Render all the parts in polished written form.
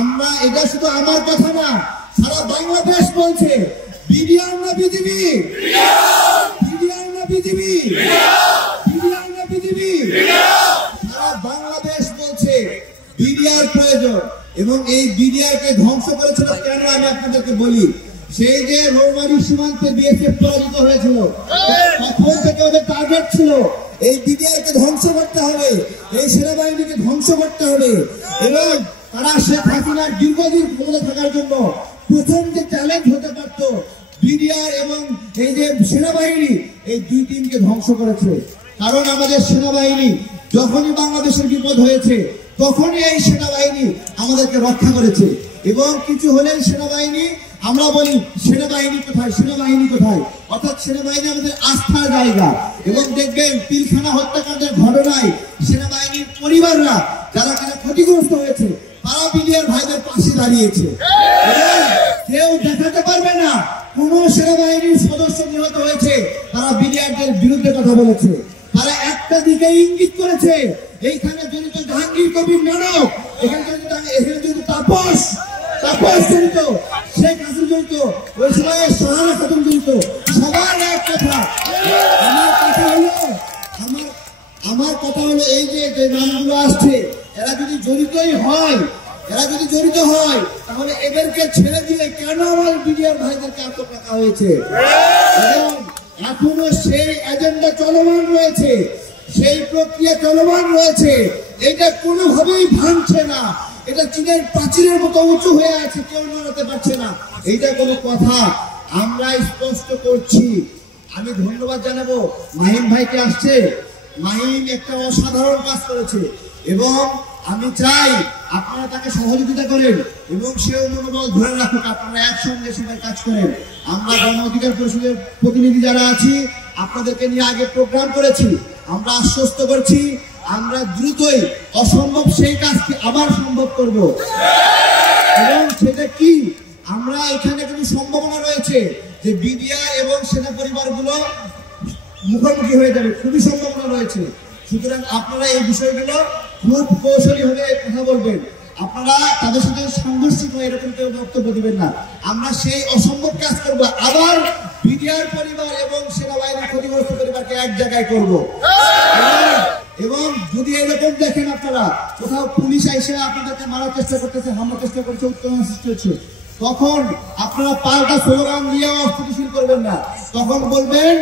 আমরা এটা শুধু আমার কথা না, সারা বাংলাদেশ বলছে বিডিআর না বিজেপি, বিডিআর না বিজেপি, বিডিআর না বিজেপি। সারা বাংলাদেশ বলছে বিডিআর প্রয়োজন। এবং এই বিডিআর কে ধ্বংস করেছিল কেন আমি আপনাদেরকে বলি। সেই যে রৌমারী সীমান্তে বিএসএফ পরাজিত হয়েছিল, তখন থেকে ওদের টার্গেট ছিল এই বিডিআর কে ধ্বংস করতে হবে, এই সেনাবাহিনীকে ধ্বংস করতে হবে। এবং তারা শেখ হাসিনার দীর্ঘদিন ক্ষমতা থাকার জন্য প্রথম যে চ্যালেঞ্জ হতে পারত বিডিআর এবং এই যে সেনাবাহিনী, এই দুই টিমকে ধ্বংস করেছে। কারণ আমাদের সেনাবাহিনী যখনই বাংলাদেশের বিপদ হয়েছে তখনই এই সেনাবাহিনী আমাদেরকে রক্ষা করেছে। এবং কিছু হলেই সেনাবাহিনী, আমরা বলি সেনাবাহিনী কোথায়, সেনাবাহিনী কোথায়, অর্থাৎ সেনাবাহিনী আমাদের আস্থার জায়গা। এবং দেখবেন পিলখানা হত্যাকাণ্ডের ঘটনায় সেনাবাহিনীর পরিবাররা যারা কিনা ক্ষতিগ্রস্ত হয়েছে তারা বিডিআর ভাইদের পাশে দাঁড়িয়েছে। কেউ দেখাতে পারবে না কোন সেনাবাহিনীর সদস্য নিহত হয়েছে তারা বিডিআরদের বিরুদ্ধে কথা বলেছে। তারা একটা দিকে ইঙ্গিত করেছে, এইখানে জড়িত জাহাঙ্গীর কবির নানক, এখানে জড়িত তাপস জড়িত, শেখ হাসিনা জড়িত, ওই সময় শাহানা খাতুন জড়িত। সবার এক কথা, আমার কথা হলো এই যে নামগুলো আসছে, এরা যদি জড়িতই হয়, এরা যদি জড়িত হয় তাহলে এদেরকে ছেড়ে দিয়ে কেন আমার বিডিআর ভাইদেরকে আটক রাখা হয়েছে? এবং এখনো সেই এজেন্ডা চলমান রয়েছে, সেই প্রক্রিয়া চলমান রয়েছে। এটা কোনোভাবেই ভাঙছে না, এটা চীনের প্রাচীরের মতো উঁচু হয়ে আছে, কেউ নড়াতে পারছে না। এইটা কোনো কথা? আমরা স্পষ্ট করছি। আমি ধন্যবাদ জানাবো মাহিম ভাইকে, আসছে, মাহিম একটা অসাধারণ কাজ করেছে এবং আমি চাই আপনারা তাকে সহযোগিতা করেন এবং সেও মনোবল ধরে রাখুক, আপনারা একসঙ্গে সবাই কাজ করেন। আমরা গণ অধিকার পরিষদের প্রতিনিধি যারা আছি আপনাদেরকে নিয়ে আগে প্রোগ্রাম করেছি, আমরা আশ্বস্ত করছি আমরা দ্রুতই অসম্ভব সেই কাজকে আবার সম্ভব করব। এবং সেটা কি, আমরা এখানে কিন্তু সম্ভাবনা রয়েছে যে বিডিআর এবং সেনা পরিবারগুলো মুখোমুখি হয়ে যাবে, খুবই সম্ভাবনা রয়েছে। সুতরাং আপনারা এই বিষয়গুলো খুব কৌশলী ভাবে কথা বলবেন, আপনারা তাদের সাথে সাংঘর্ষিক হয়ে এরকম কেউ বক্তব্য দিবেন না। আমরা সেই অসম্ভব কাজ করবো, আবার বিডিআর পরিবার এবং সেনাবাহিনীর ক্ষতিগ্রস্ত পরিবারকে এক জায়গায় করবো। এবং যদি এরকম দেখেন আপনারা কোথাও পুলিশ এসে আপনাদেরকে মারার চেষ্টা করতেছে, হামলার চেষ্টা করছে, উত্তেজনা সৃষ্টি হচ্ছে, তখন আপনারা পাল্টা স্লোগান দিয়ে অস্থিতিশীল করবেন না। তখন বলবেন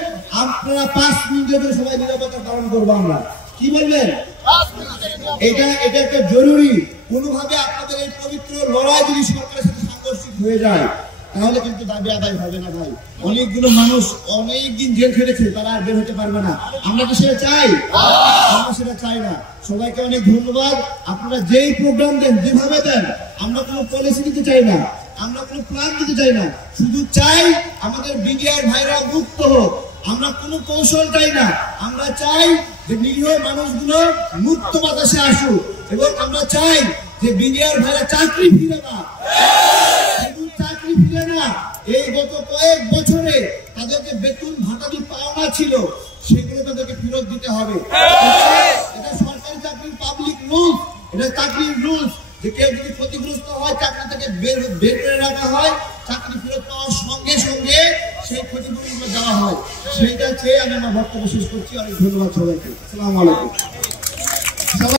আপনারা 5 মিনিটের জন্য সবাই নিরাপত্তা পালন করবো। আমরা কি বলবেন? এটা একটা জরুরি। কোনোভাবে আপনাদের এই পবিত্র লড়াই যদি সরকারের সাথে সাংঘর্ষিক হয়ে যায় তাহলে কিন্তু দাবি আদায় হবে না ভাই। অনেকগুলো মানুষ অনেকদিন জেল খেটেছে, তারা আর বের হতে পারবে না। আমরা কি সেটা চাই? আমরা সেটা চাই না। সবাইকে অনেক ধন্যবাদ। আপনারা যেই প্রোগ্রাম দেন, যেভাবে দেন, আমরা কোনো পলিসি দিতে চাই না, আমরা কোনো প্ল্যান দিতে চাই না, শুধু চাই আমাদের বিডিআর ভাইরা মুক্ত হোক। আমরা কোনো কৌশল চাই না, আমরা চাই যে নিরীহ মানুষগুলো মুক্ত বাতাসে আসুক। এবং আমরা চাই যে বিডিআর ভাইরা চাকরি ফিরে না, চাকরি ফিরে না, এই গত কয়েক বছরে তাদের যে বেতন ভাতাদি পাওনা ছিল সেগুলো তাদেরকে ফেরত দিতে হবে। এটা সরকারি চাকরির পাবলিক রুলস, এটা চাকরির রুলস যে কেউ যদি ক্ষতিগ্রস্ত হয় চাকরি থেকে বের করে রাখা হয়, চাকরি ফেরত পাওয়ার সঙ্গে সঙ্গে সেই ক্ষতিপূরণ দেওয়া হয়। সেইটা চেয়ে আমি আমার বক্তব্য শেষ করছি। অনেক ধন্যবাদ সবাইকে। আসসালামু আলাইকুম।